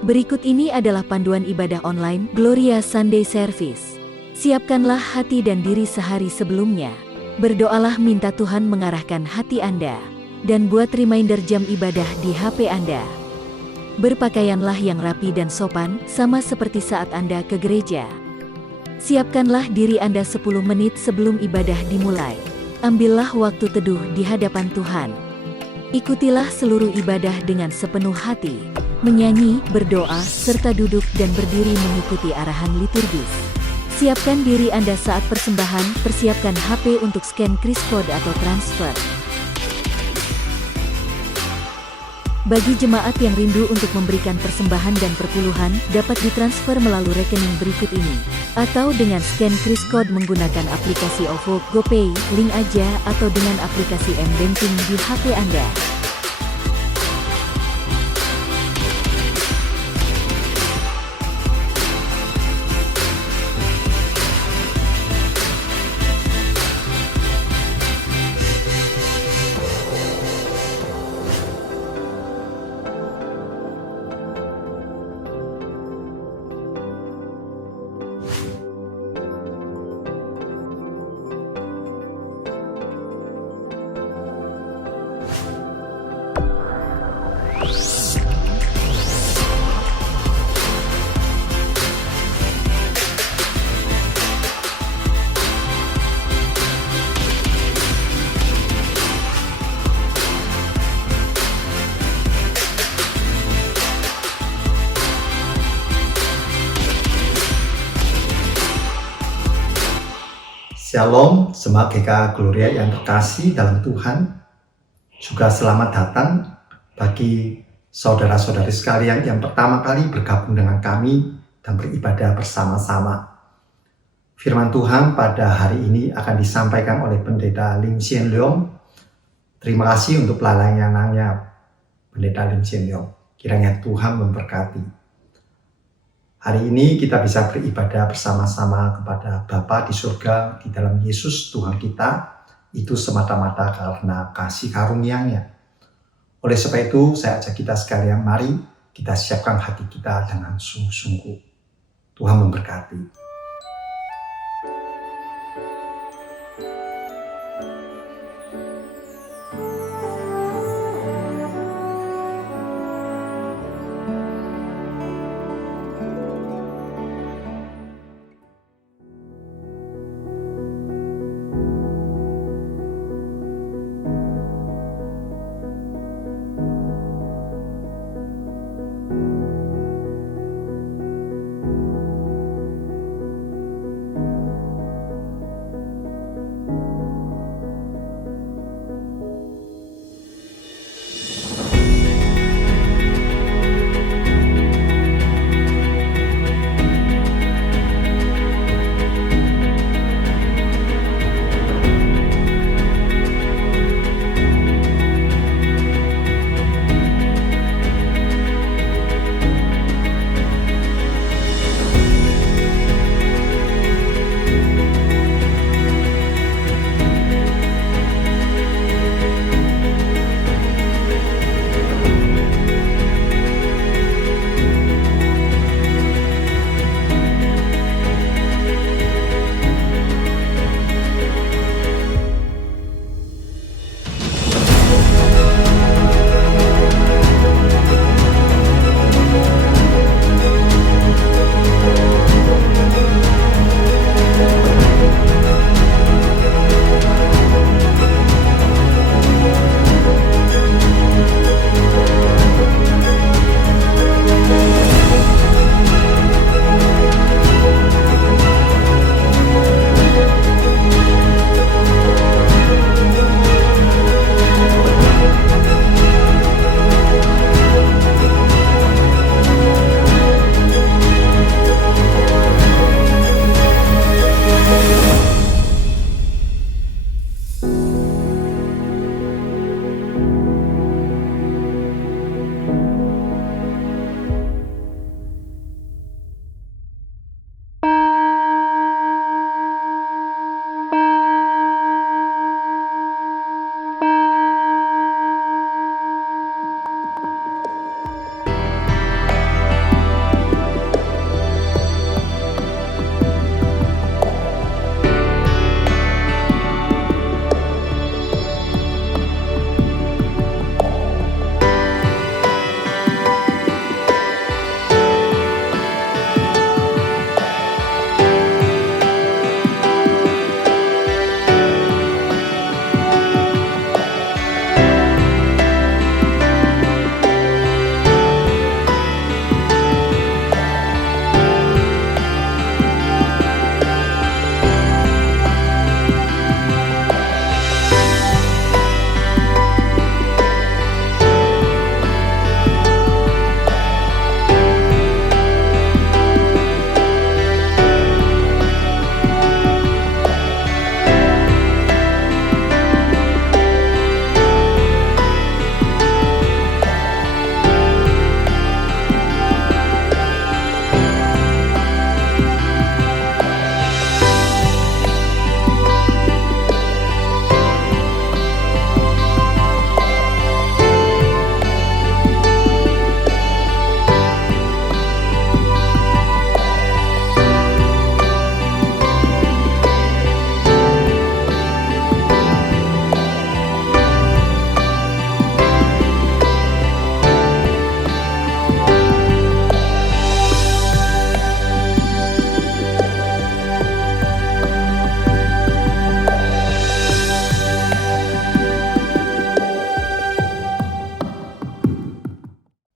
Berikut ini adalah panduan ibadah online Gloria Sunday Service. Siapkanlah hati dan diri sehari sebelumnya. Berdoalah minta Tuhan mengarahkan hati Anda. Dan buat reminder jam ibadah di HP Anda. Berpakaianlah yang rapi dan sopan, sama seperti saat Anda ke gereja. Siapkanlah diri Anda 10 menit sebelum ibadah dimulai. Ambillah waktu teduh di hadapan Tuhan. Ikutilah seluruh ibadah dengan sepenuh hati. Menyanyi, berdoa, serta duduk dan berdiri mengikuti arahan liturgis. Siapkan diri Anda saat persembahan, persiapkan HP untuk scan kris kode atau transfer. Bagi jemaat yang rindu untuk memberikan persembahan dan perpuluhan, dapat ditransfer melalui rekening berikut ini. Atau dengan scan kris kode menggunakan aplikasi OVO, GoPay, link aja, atau dengan aplikasi M-Banking di HP Anda. Shalom, Jemaat GKA Gloria yang terkasih dalam Tuhan. Juga selamat datang bagi saudara-saudari sekalian yang pertama kali bergabung dengan kami dan beribadah bersama-sama. Firman Tuhan pada hari ini akan disampaikan oleh Pendeta Lim Sien Leong. Terima kasih untuk pelayanannya Pendeta Lim Sien Leong. Kiranya Tuhan memberkati. Hari ini kita bisa beribadah bersama-sama kepada Bapa di surga di dalam Yesus Tuhan kita, itu semata-mata karena kasih karunia-Nya. Oleh sebab itu, saya ajak kita sekalian, mari kita siapkan hati kita dengan sungguh-sungguh. Tuhan memberkati.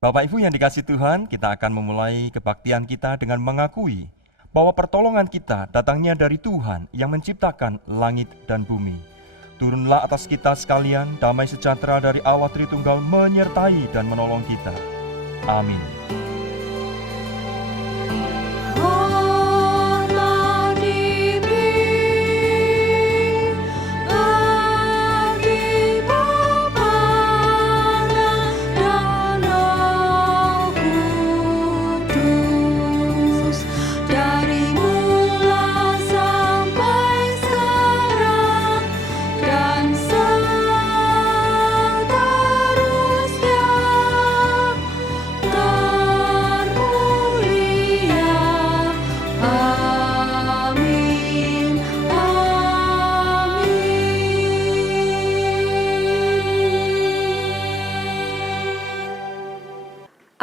Bapak Ibu yang dikasihi Tuhan, kita akan memulai kebaktian kita dengan mengakui bahwa pertolongan kita datangnya dari Tuhan yang menciptakan langit dan bumi. Turunlah atas kita sekalian damai sejahtera dari Allah Tritunggal menyertai dan menolong kita. Amin.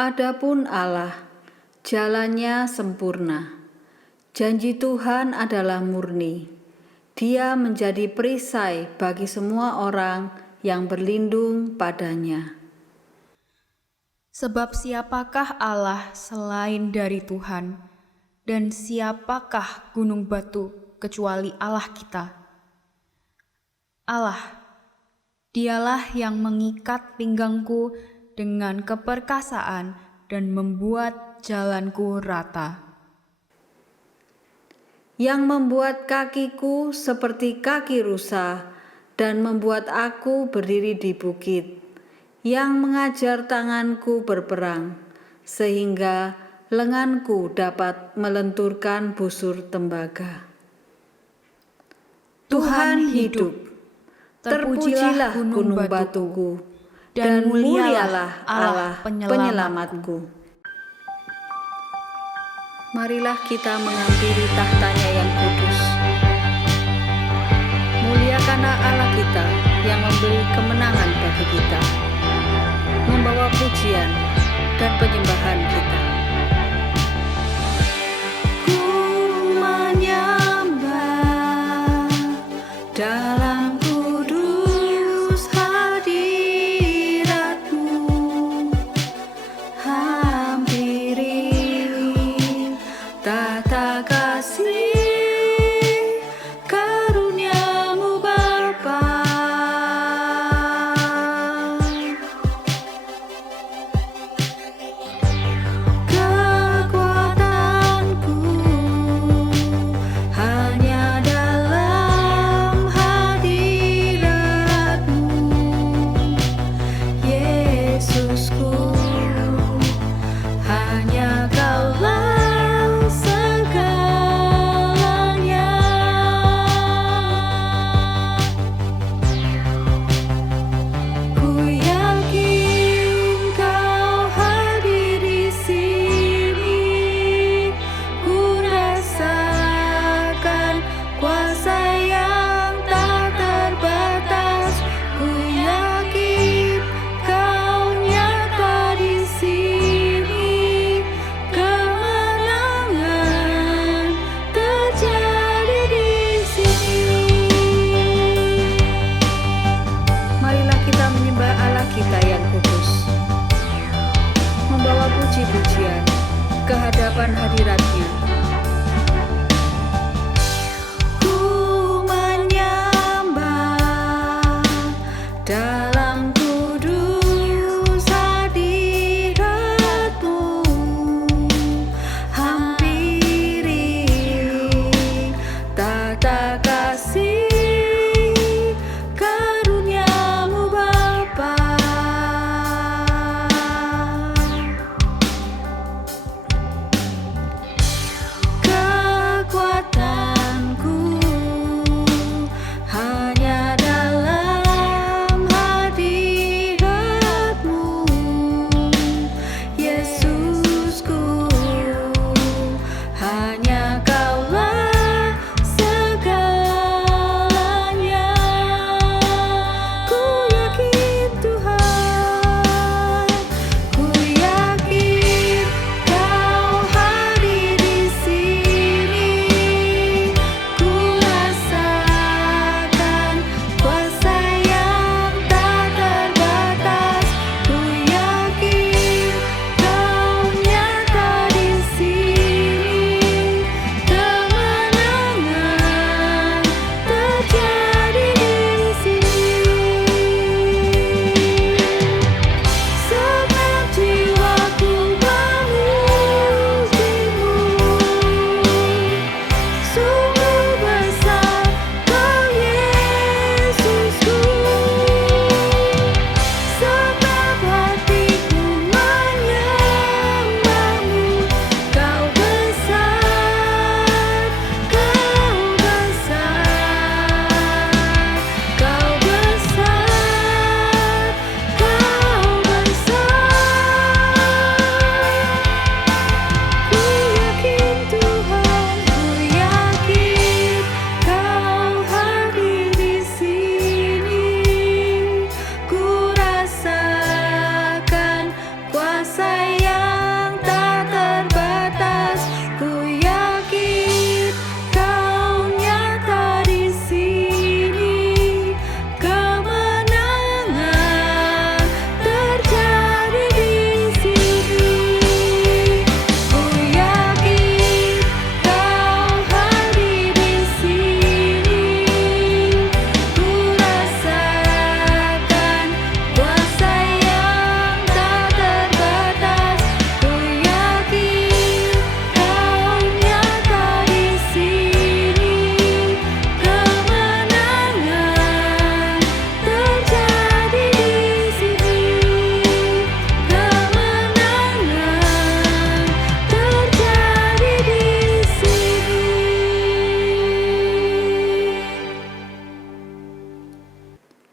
Adapun Allah, jalannya sempurna. Janji Tuhan adalah murni. Dia menjadi perisai bagi semua orang yang berlindung padanya. Sebab siapakah Allah selain dari Tuhan? Dan siapakah gunung batu kecuali Allah kita? Allah, Dialah yang mengikat pinggangku dengan keperkasaan dan membuat jalanku rata. Yang membuat kakiku seperti kaki rusa dan membuat aku berdiri di bukit. Yang mengajar tanganku berperang, sehingga lenganku dapat melenturkan busur tembaga. Tuhan hidup, terpujilah gunung batuku, dan mulialah Allah penyelamatku. Marilah kita menghampiri tahtanya yang kudus. Muliakanlah Allah kita yang memberi kemenangan bagi kita, membawa pujian dan penyembahan kita. Ku menyembah dalam kudus hadirat-Mu, hampiri tata kasih karunia-Mu Bapa.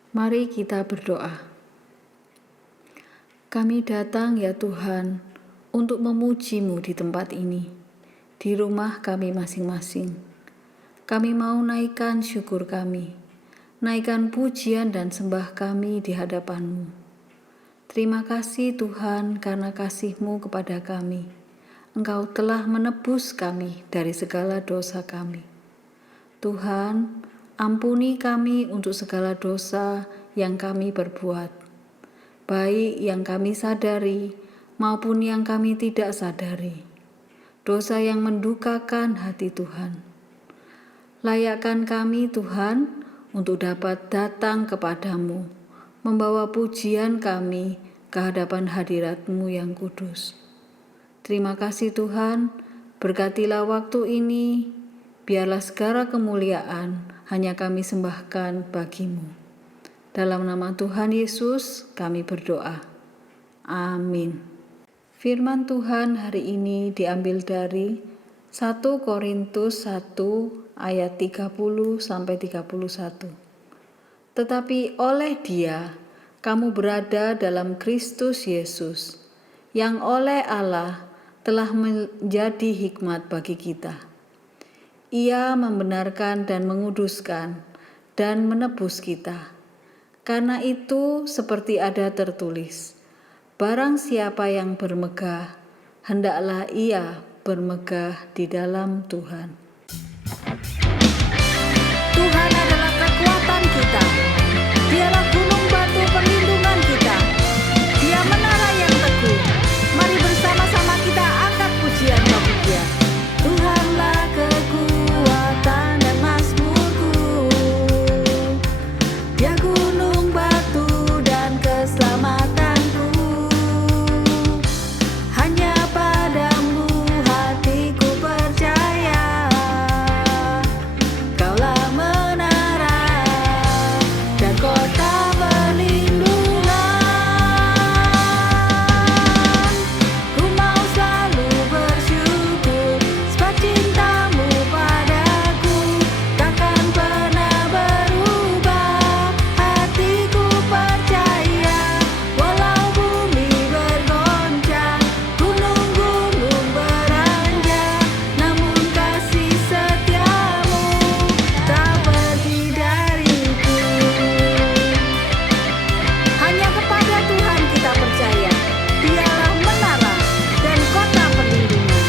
Mari kita berdoa. Kami datang ya Tuhan untuk memuji-Mu di tempat ini, di rumah kami masing-masing. Kami mau naikkan syukur kami, naikkan pujian dan sembah kami di hadapan-Mu. Terima kasih Tuhan karena kasih-Mu kepada kami. Engkau telah menebus kami dari segala dosa kami. Tuhan, ampuni kami untuk segala dosa yang kami perbuat, baik yang kami sadari maupun yang kami tidak sadari. Dosa yang mendukakan hati Tuhan. Layakkan kami Tuhan untuk dapat datang kepadamu, membawa pujian kami ke hadapan hadirat-Mu yang kudus. Terima kasih Tuhan, berkatilah waktu ini, biarlah segala kemuliaan hanya kami sembahkan bagi-Mu. Dalam nama Tuhan Yesus kami berdoa. Amin. Firman Tuhan hari ini diambil dari 1 Korintus 1 ayat 30-31. Tetapi oleh Dia kamu berada dalam Kristus Yesus, yang oleh Allah telah menjadi hikmat bagi kita. Ia membenarkan dan menguduskan dan menebus kita. Karena itu seperti ada tertulis, barang siapa yang bermegah, hendaklah ia bermegah di dalam Tuhan. Tuhan adalah kekuatan kita. Dialah gunung batu perlindungan kita. Dia menara yang teguh. Mari bersama-sama kita angkat pujian bagi Dia. Tuhanlah kekuatan dan mazmurku. Dia gunung batu dan keselamatanku. Hanya padamu hatiku percaya. Kaulah menara dan kota perlindungan. Ku mau selalu bersyukur sebab cinta-Mu padaku takkan pernah berubah. Hatiku percaya walau bumi bergoncang, gunung-gunung beranjak, namun kasih setia-Mu tak pergi dariku. Hanya kepada Tuhan kita percaya. Dialah menara dan kota perlindungan.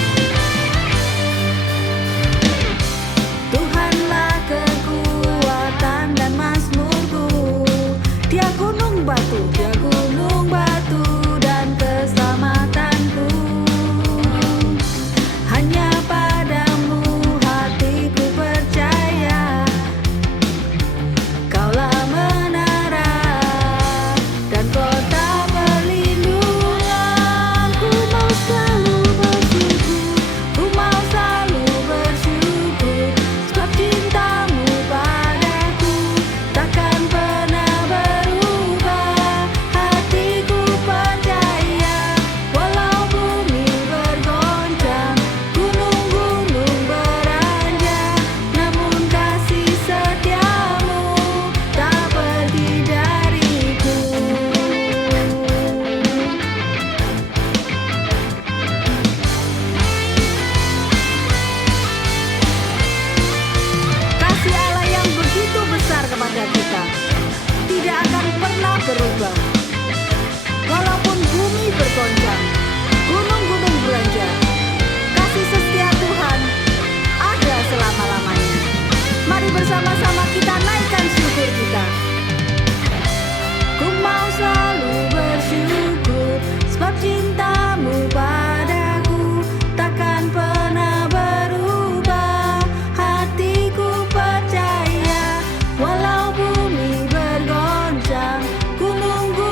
Tuhanlah kekuatan dan mazmurku. Dia gunung batu dan keselamatanku. Hanya padamu hatiku percaya. Kaulah menara dan kota perlindungan. Ku mau selalu bersyukur sebab cinta-Mu padaku takkan pernah berubah. Hatiku percaya walau bumi bergoncang, gunung-gunung beranjak, namun kasih setia-Mu tak pergi dariku. Kasih Allah yang begitu besar kepada kita tidak akan pernah berubah. Walaupun bumi bergoncang, gunung-gunung beranjak, kasih setia Tuhan ada selama-lamanya. Mari bersama-sama kita naikkan syukur kita. Ku mau selalu bersyukur sebab cinta-Mu padaku takkan pernah berubah. Hatiku percaya walau bumi bergoncang, gunung-gunung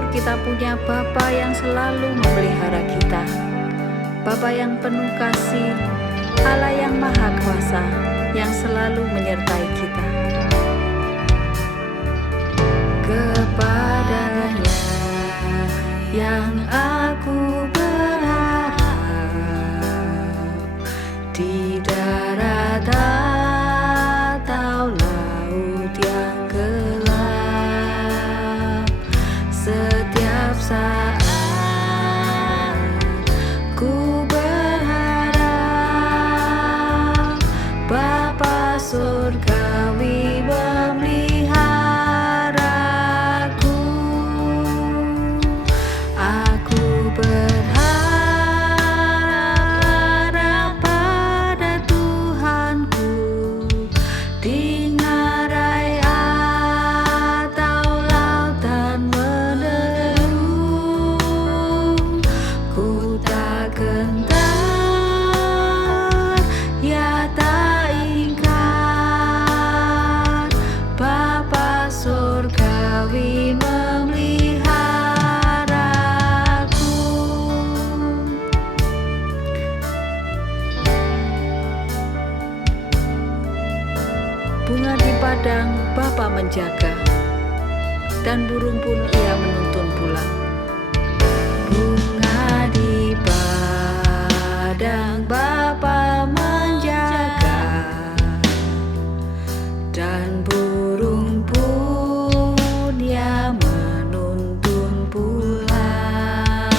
bersyukur kita punya Bapa yang selalu memelihara kita, Bapa yang penuh kasih, Allah yang maha kuasa, yang selalu menyertai kita. Kepadanya yang aku berharap, di darat atau laut yang gelap, setiap saat ku berharap Bapa surgawi memeliharaku. Aku berharap pada Tuhanku, di ngarai atau lautan menderu, ku tak gentar, ya tak ingkar, Bapa surgawi memeliharaku. Bunga di padang Bapa menjaga, dan burung pun Ia menuntun pulang. Bunga di padang Bapa menjaga, dan burung pun Ia menuntun pulang.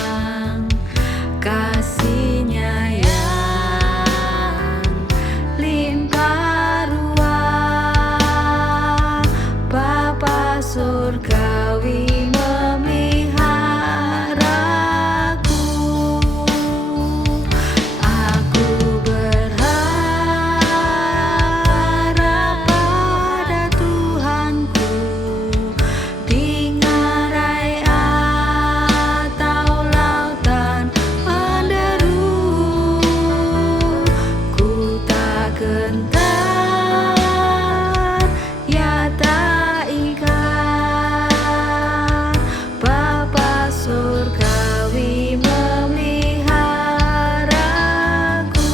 Kasih-Nya yang limpah ruah, Bapa surgawi memeliharaku. Aku berharap pada Tuhanku, di ngarai atau lautan menderu, ku tak gentar, ya tak ingkar, Bapa surgawi memeliharaku.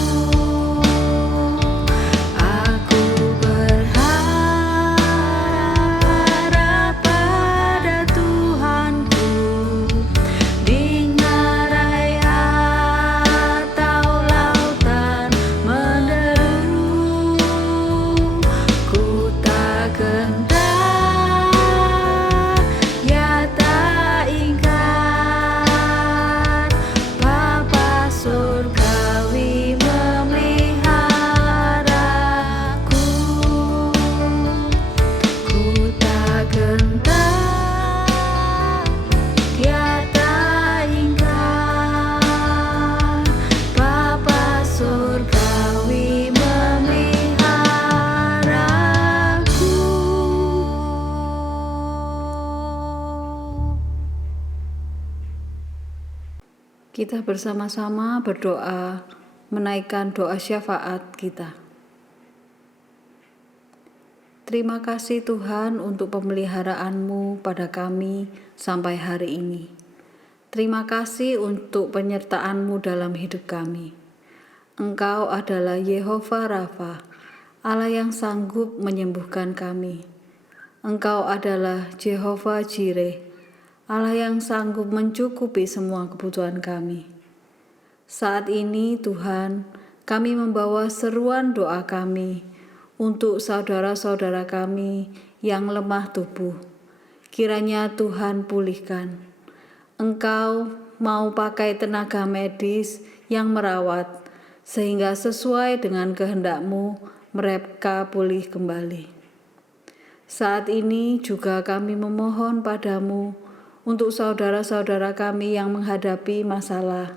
Aku berharap pada Tuhanku, di ngarai atau lautan menderu, ku tak gentar, ya tak ingkar, Bapa surgawi memeliharaku. Ku tak gentar, ya tak ingkar, Bapa surgawi memeliharaku. Kita bersama-sama berdoa, menaikkan doa syafaat kita. Terima kasih Tuhan untuk pemeliharaan-Mu pada kami sampai hari ini. Terima kasih untuk penyertaan-Mu dalam hidup kami. Engkau adalah Yehova Rafa, Allah yang sanggup menyembuhkan kami. Engkau adalah Jehovah Jireh, Allah yang sanggup mencukupi semua kebutuhan kami. Saat ini Tuhan, kami membawa seruan doa kami untuk saudara-saudara kami yang lemah tubuh. Kiranya Tuhan pulihkan. Engkau mau pakai tenaga medis yang merawat, sehingga sesuai dengan kehendak-Mu mereka pulih kembali. Saat ini juga kami memohon padamu untuk saudara-saudara kami yang menghadapi masalah,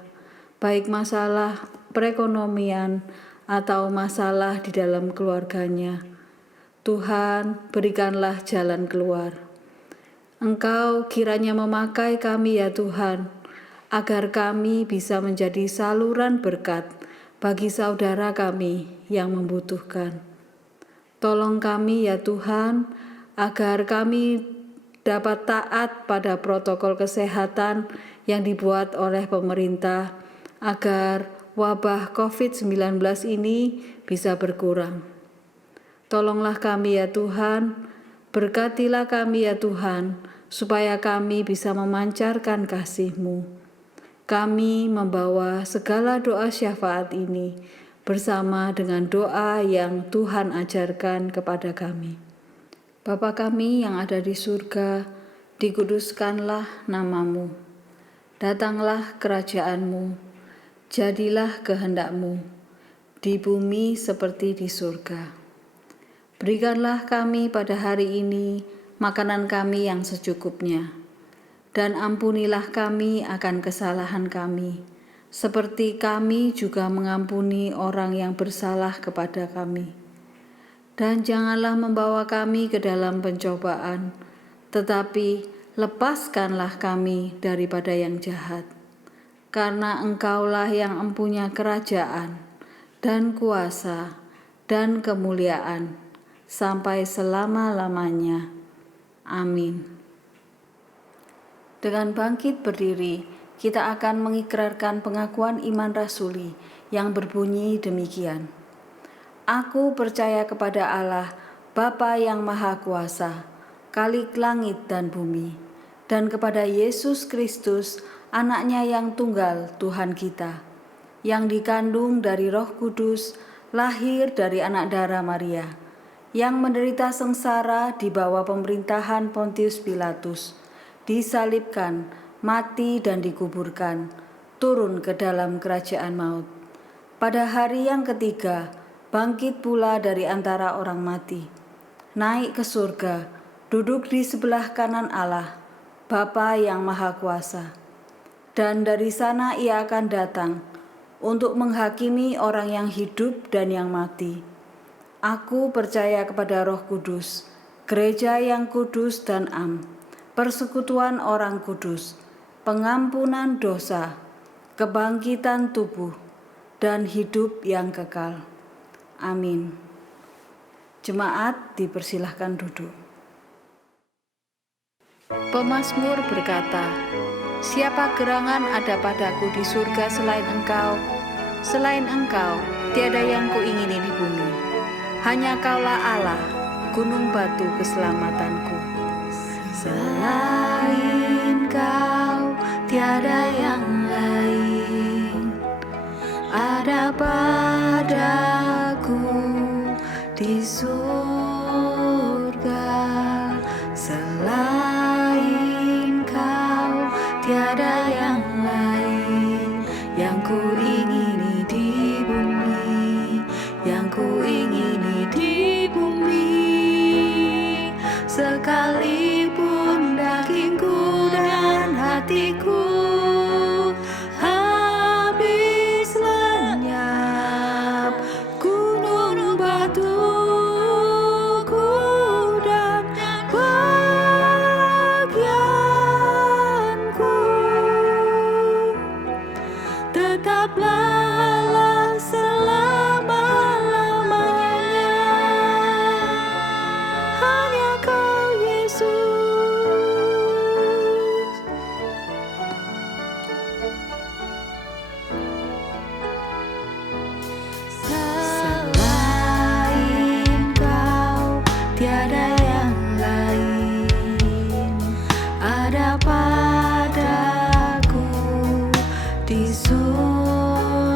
baik masalah perekonomian atau masalah di dalam keluarganya. Tuhan, berikanlah jalan keluar. Engkau kiranya memakai kami ya Tuhan, agar kami bisa menjadi saluran berkat bagi saudara kami yang membutuhkan. Tolong kami ya Tuhan, agar kami dapat taat pada protokol kesehatan yang dibuat oleh pemerintah agar wabah COVID-19 ini bisa berkurang. Tolonglah kami ya Tuhan, berkatilah kami ya Tuhan, supaya kami bisa memancarkan kasih-Mu. Kami membawa segala doa syafaat ini bersama dengan doa yang Tuhan ajarkan kepada kami. Bapa kami yang ada di surga, dikuduskanlah nama-Mu. Datanglah kerajaan-Mu, jadilah kehendak-Mu, di bumi seperti di surga. Berikanlah kami pada hari ini makanan kami yang secukupnya, dan ampunilah kami akan kesalahan kami, seperti kami juga mengampuni orang yang bersalah kepada kami. Dan janganlah membawa kami ke dalam pencobaan, tetapi lepaskanlah kami daripada yang jahat. Karena Engkaulah yang empunya kerajaan, dan kuasa, dan kemuliaan, sampai selama-lamanya. Amin. Dengan bangkit berdiri, kita akan mengikrarkan pengakuan iman rasuli yang berbunyi demikian. Aku percaya kepada Allah, Bapa yang Maha Kuasa, Khalik langit dan bumi, dan kepada Yesus Kristus, Anaknya yang tunggal Tuhan kita, yang dikandung dari Roh Kudus, lahir dari anak darah Maria, yang menderita sengsara di bawah pemerintahan Pontius Pilatus, disalibkan, mati dan dikuburkan, turun ke dalam kerajaan maut. Pada hari yang ketiga, bangkit pula dari antara orang mati, naik ke surga, duduk di sebelah kanan Allah, Bapa yang Maha Kuasa. Dan dari sana Ia akan datang untuk menghakimi orang yang hidup dan yang mati. Aku percaya kepada Roh Kudus, gereja yang kudus dan am, persekutuan orang kudus, pengampunan dosa, kebangkitan tubuh, dan hidup yang kekal. Amin. Jemaat dipersilahkan duduk. Pemazmur berkata, "Siapa gerangan ada padaku di surga selain Engkau? Selain Engkau, tiada yang kuingini di bumi. Hanya Kaulah Allah, gunung batu keselamatanku. Selain Kau, tiada yang lain ada padaku di surga. Selain Kau, tiada yang lain yang kuingini di bumi, yang kuingini di bumi. Sekalipun dagingku dan hatiku habis lenyap, gunung batuku dan bagianku tetaplah Allah selama-lamanya. Hanya Kau Yesus. Selain Kau, tiada yang lain ada padaku di surga.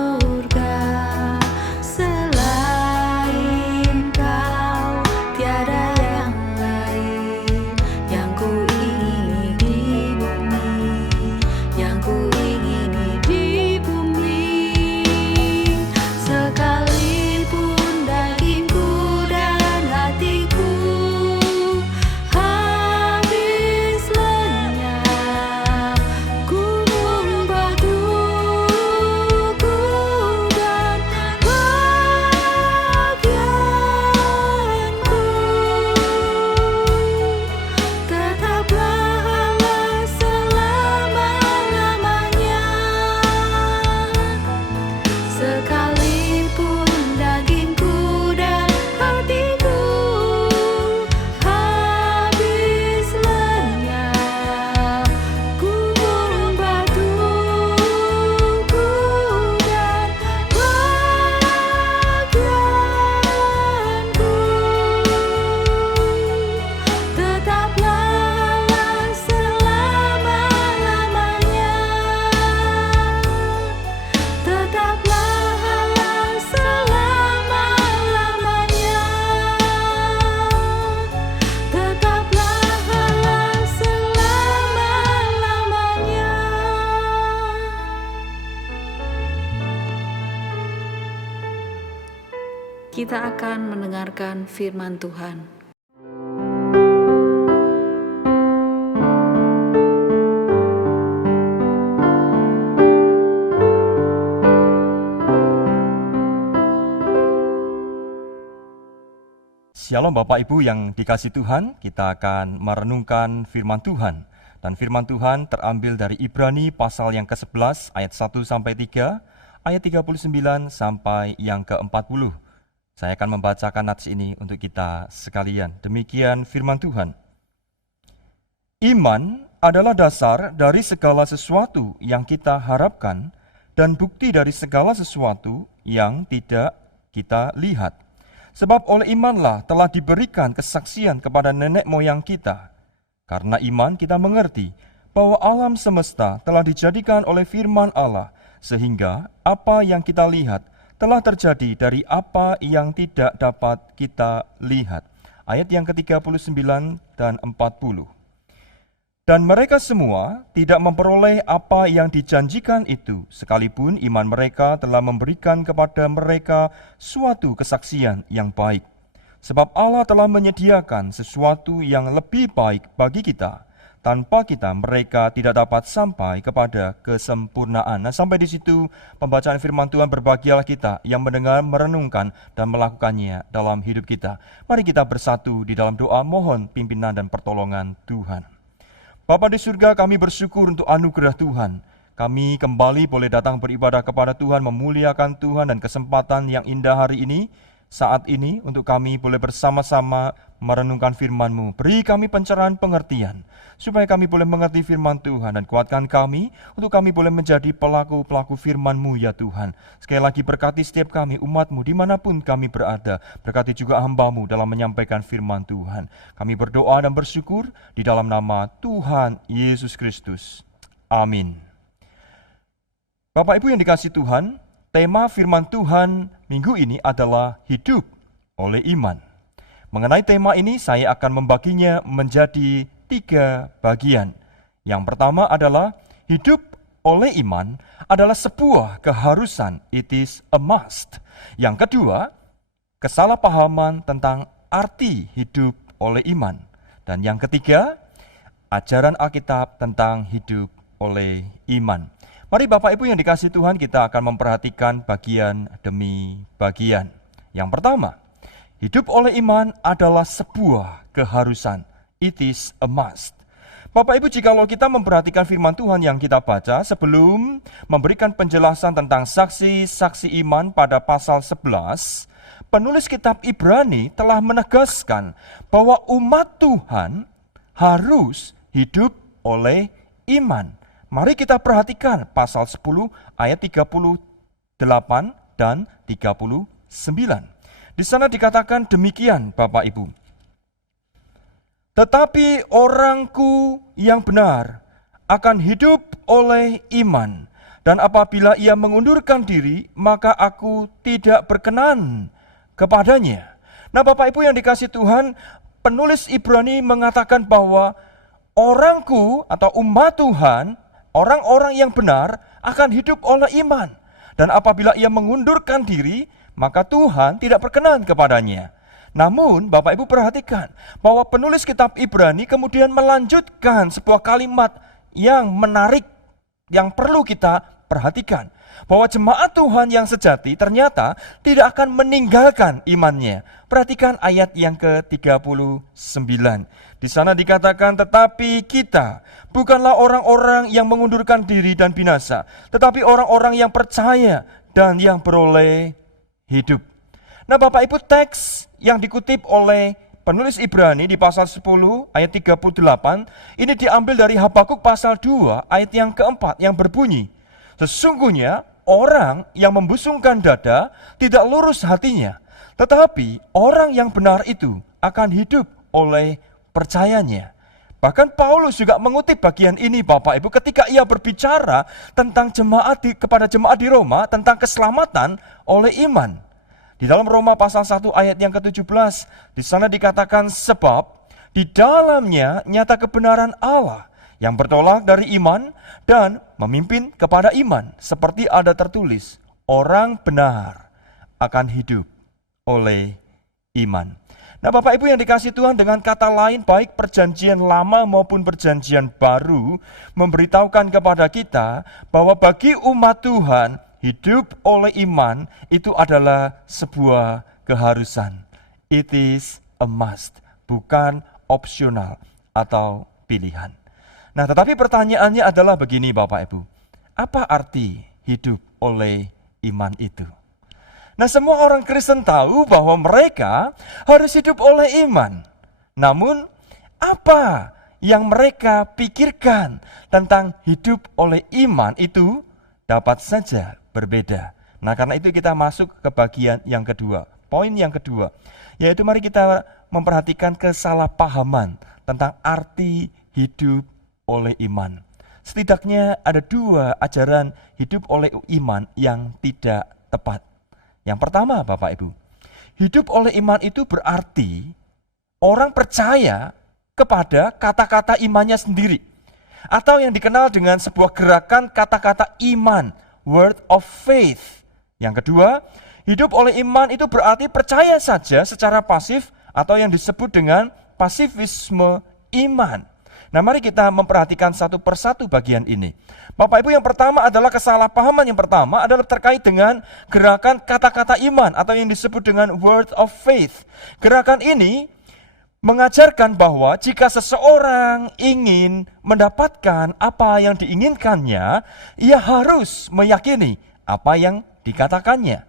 Kita akan mendengarkan firman Tuhan. Shalom Bapak Ibu yang dikasihi Tuhan, kita akan merenungkan firman Tuhan. Dan firman Tuhan terambil dari Ibrani pasal yang ke-11 ayat 1-3, ayat 39 sampai yang ke-40. Saya akan membacakan nats ini untuk kita sekalian. Demikian firman Tuhan. Iman adalah dasar dari segala sesuatu yang kita harapkan dan bukti dari segala sesuatu yang tidak kita lihat. Sebab oleh imanlah telah diberikan kesaksian kepada nenek moyang kita. Karena iman kita mengerti bahwa alam semesta telah dijadikan oleh firman Allah, sehingga apa yang kita lihat telah terjadi dari apa yang tidak dapat kita lihat. Ayat yang ke-39 dan 40. Dan mereka semua tidak memperoleh apa yang dijanjikan itu, sekalipun iman mereka telah memberikan kepada mereka suatu kesaksian yang baik. Sebab Allah telah menyediakan sesuatu yang lebih baik bagi kita. Tanpa kita, mereka tidak dapat sampai kepada kesempurnaan. Nah, sampai di situ pembacaan firman Tuhan. Berbahagialah kita yang mendengar, merenungkan, dan melakukannya dalam hidup kita. Mari kita bersatu di dalam doa, mohon pimpinan dan pertolongan Tuhan. Bapa di surga, kami bersyukur untuk anugerah Tuhan. Kami kembali boleh datang beribadah kepada Tuhan, memuliakan Tuhan, dan kesempatan yang indah hari ini, saat ini, untuk kami boleh bersama-sama merenungkan firman-Mu. Beri kami pencerahan pengertian, supaya kami boleh mengerti firman Tuhan, dan kuatkan kami, untuk kami boleh menjadi pelaku-pelaku firman-Mu ya Tuhan. Sekali lagi berkati setiap kami, umat-Mu, dimanapun kami berada. Berkati juga hamba-Mu dalam menyampaikan firman Tuhan. Kami berdoa dan bersyukur di dalam nama Tuhan Yesus Kristus. Amin. Bapak Ibu yang dikasihi Tuhan, tema firman Tuhan minggu ini adalah hidup oleh iman. Mengenai tema ini saya akan membaginya menjadi 3 bagian. Yang pertama adalah hidup oleh iman adalah sebuah keharusan, it is a must. Yang kedua, kesalahpahaman tentang arti hidup oleh iman. Dan yang ketiga, ajaran Alkitab tentang hidup oleh iman. Mari Bapak Ibu yang dikasihi Tuhan, kita akan memperhatikan bagian demi bagian. Yang pertama, hidup oleh iman adalah sebuah keharusan. It is a must. Bapak Ibu, jikalau kita memperhatikan firman Tuhan yang kita baca sebelum memberikan penjelasan tentang saksi-saksi iman pada pasal 11, penulis kitab Ibrani telah menegaskan bahwa umat Tuhan harus hidup oleh iman. Mari kita perhatikan pasal 10 ayat 38 dan 39. Di sana dikatakan demikian Bapak Ibu. Tetapi orangku yang benar akan hidup oleh iman. Dan apabila ia mengundurkan diri, maka aku tidak berkenan kepadanya. Nah Bapak Ibu yang dikasihi Tuhan, penulis Ibrani mengatakan bahwa orangku atau umat Tuhan, orang-orang yang benar akan hidup oleh iman. Dan apabila ia mengundurkan diri, maka Tuhan tidak berkenan kepadanya. Namun Bapak Ibu perhatikan bahwa penulis kitab Ibrani kemudian melanjutkan sebuah kalimat yang menarik, yang perlu kita perhatikan. Bahwa jemaat Tuhan yang sejati ternyata tidak akan meninggalkan imannya. Perhatikan ayat yang ke-39. Di sana dikatakan, tetapi kita bukanlah orang-orang yang mengundurkan diri dan binasa, tetapi orang-orang yang percaya dan yang beroleh hidup. Nah Bapak Ibu, teks yang dikutip oleh penulis Ibrani di pasal 10 ayat 38, ini diambil dari Habakuk pasal 2 ayat yang keempat yang berbunyi, sesungguhnya orang yang membusungkan dada tidak lurus hatinya, tetapi orang yang benar itu akan hidup oleh percayanya. Bahkan Paulus juga mengutip bagian ini Bapak Ibu ketika ia berbicara tentang kepada jemaat di Roma tentang keselamatan oleh iman. Di dalam Roma pasal 1 ayat yang ke-17, di sana dikatakan sebab di dalamnya nyata kebenaran Allah yang bertolak dari iman dan memimpin kepada iman, seperti ada tertulis, orang benar akan hidup oleh iman. Nah, Bapak Ibu yang dikasihi Tuhan, dengan kata lain, baik perjanjian lama maupun perjanjian baru memberitahukan kepada kita bahwa bagi umat Tuhan, hidup oleh iman itu adalah sebuah keharusan. It is a must, bukan opsional atau pilihan. Nah, tetapi pertanyaannya adalah begini Bapak Ibu, apa arti hidup oleh iman itu? Nah, semua orang Kristen tahu bahwa mereka harus hidup oleh iman. Namun, apa yang mereka pikirkan tentang hidup oleh iman itu dapat saja berbeda. Nah, karena itu kita masuk ke bagian yang kedua. Poin yang kedua, yaitu mari kita memperhatikan kesalahpahaman tentang arti hidup oleh iman. Setidaknya ada dua ajaran hidup oleh iman yang tidak tepat. Yang pertama, Bapak Ibu, hidup oleh iman itu berarti orang percaya kepada kata-kata imannya sendiri, atau yang dikenal dengan sebuah gerakan kata-kata iman, word of faith. Yang kedua, hidup oleh iman itu berarti percaya saja secara pasif, atau yang disebut dengan pasifisme iman. Nah, mari kita memperhatikan satu persatu bagian ini. Bapak Ibu, yang pertama adalah kesalahpahaman. Yang pertama adalah terkait dengan gerakan kata-kata iman atau yang disebut dengan word of faith. Gerakan ini mengajarkan bahwa jika seseorang ingin mendapatkan apa yang diinginkannya, ia harus meyakini apa yang dikatakannya.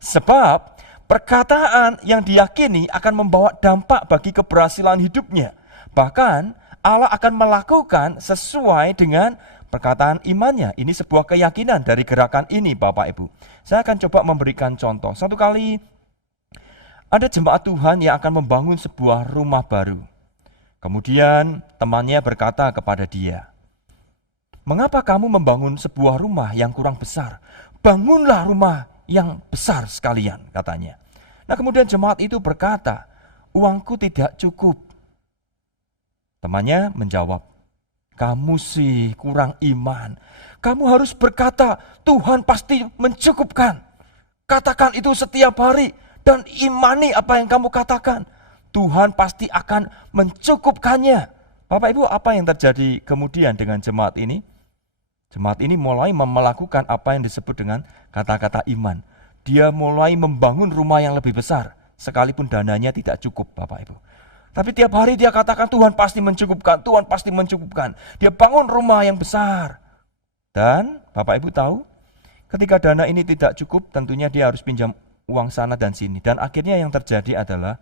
Sebab perkataan yang diyakini akan membawa dampak bagi keberhasilan hidupnya. Bahkan Allah akan melakukan sesuai dengan perkataan imannya. Ini sebuah keyakinan dari gerakan ini, Bapak Ibu. Saya akan coba memberikan contoh. Satu kali ada jemaat Tuhan yang akan membangun sebuah rumah baru. Kemudian temannya berkata kepada dia, "Mengapa kamu membangun sebuah rumah yang kurang besar? Bangunlah rumah yang besar sekalian," katanya. Nah, kemudian jemaat itu berkata, "Uangku tidak cukup." Temannya menjawab, "Kamu sih kurang iman. Kamu harus berkata, Tuhan pasti mencukupkan. Katakan itu setiap hari dan imani apa yang kamu katakan. Tuhan pasti akan mencukupkannya." Bapak Ibu, apa yang terjadi kemudian dengan jemaat ini? Jemaat ini mulai melakukan apa yang disebut dengan kata-kata iman. Dia mulai membangun rumah yang lebih besar, sekalipun dananya tidak cukup, Bapak Ibu. Tapi tiap hari dia katakan Tuhan pasti mencukupkan, Tuhan pasti mencukupkan. Dia bangun rumah yang besar. Dan Bapak Ibu tahu, ketika dana ini tidak cukup, tentunya dia harus pinjam uang sana dan sini. Dan akhirnya yang terjadi adalah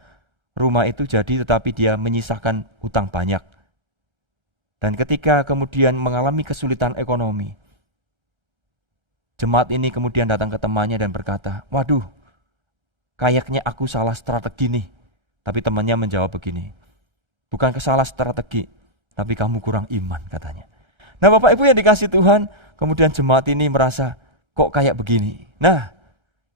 rumah itu jadi tetapi dia menyisakan hutang banyak. Dan ketika kemudian mengalami kesulitan ekonomi, jemaat ini kemudian datang ke temannya dan berkata, "Waduh, kayaknya aku salah strategi nih." Tapi temannya menjawab begini, "Bukan salah strategi, tapi kamu kurang iman," katanya. Nah, Bapak Ibu yang dikasihi Tuhan, kemudian jemaat ini merasa, kok kayak begini. Nah,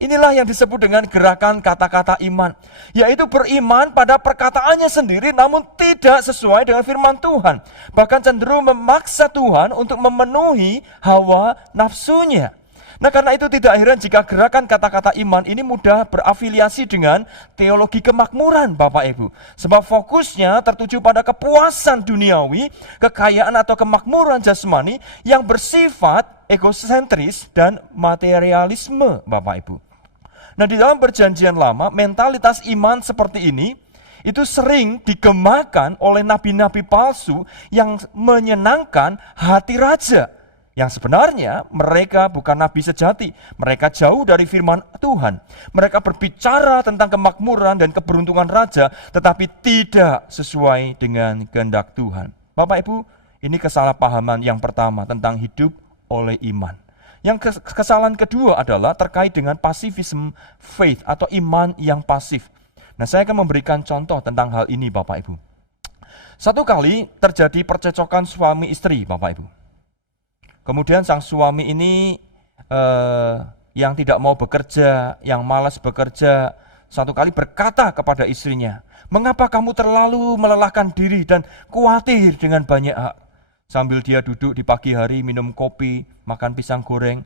inilah yang disebut dengan gerakan kata-kata iman, yaitu beriman pada perkataannya sendiri namun tidak sesuai dengan firman Tuhan. Bahkan cenderung memaksa Tuhan untuk memenuhi hawa nafsunya. Nah, karena itu tidak heran jika gerakan kata-kata iman ini mudah berafiliasi dengan teologi kemakmuran, Bapak Ibu. Sebab fokusnya tertuju pada kepuasan duniawi, kekayaan atau kemakmuran jasmani yang bersifat egosentris dan materialisme, Bapak Ibu. Nah, di dalam perjanjian lama, mentalitas iman seperti ini itu sering digemakan oleh nabi-nabi palsu yang menyenangkan hati raja. Yang sebenarnya mereka bukan nabi sejati, mereka jauh dari firman Tuhan. Mereka berbicara tentang kemakmuran dan keberuntungan raja, tetapi tidak sesuai dengan kehendak Tuhan. Bapak Ibu, ini kesalahpahaman yang pertama tentang hidup oleh iman. Yang kesalahan kedua adalah terkait dengan pasifism faith atau iman yang pasif. Nah, saya akan memberikan contoh tentang hal ini, Bapak Ibu. Satu kali terjadi percecokan suami istri, Bapak Ibu. Kemudian sang suami ini yang tidak mau bekerja, yang malas bekerja, satu kali berkata kepada istrinya, "Mengapa kamu terlalu melelahkan diri dan khawatir dengan banyak hak?" Sambil dia duduk di pagi hari minum kopi, makan pisang goreng,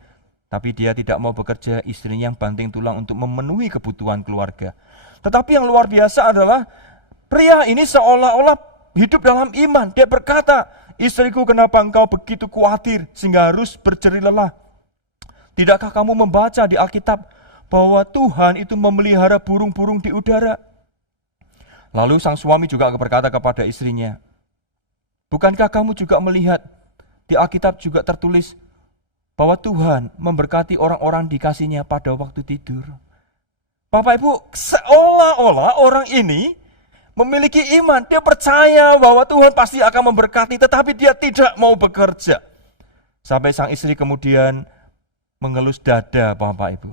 Tapi dia tidak mau bekerja, istrinya yang banting tulang untuk memenuhi kebutuhan keluarga. Tetapi yang luar biasa adalah pria ini seolah-olah hidup dalam iman. Dia berkata, istriku, kenapa engkau begitu khawatir sehingga harus berjerih lelah? Tidakkah kamu membaca di Alkitab bahwa Tuhan itu memelihara burung-burung di udara? Lalu sang suami juga berkata kepada istrinya, bukankah kamu juga melihat di Alkitab juga tertulis bahwa Tuhan memberkati orang-orang dikasihnya pada waktu tidur? Bapak Ibu, seolah-olah orang ini memiliki iman. Dia percaya bahwa Tuhan pasti akan memberkati, tetapi dia tidak mau bekerja. Sampai sang istri kemudian mengelus dada, Bapak Ibu.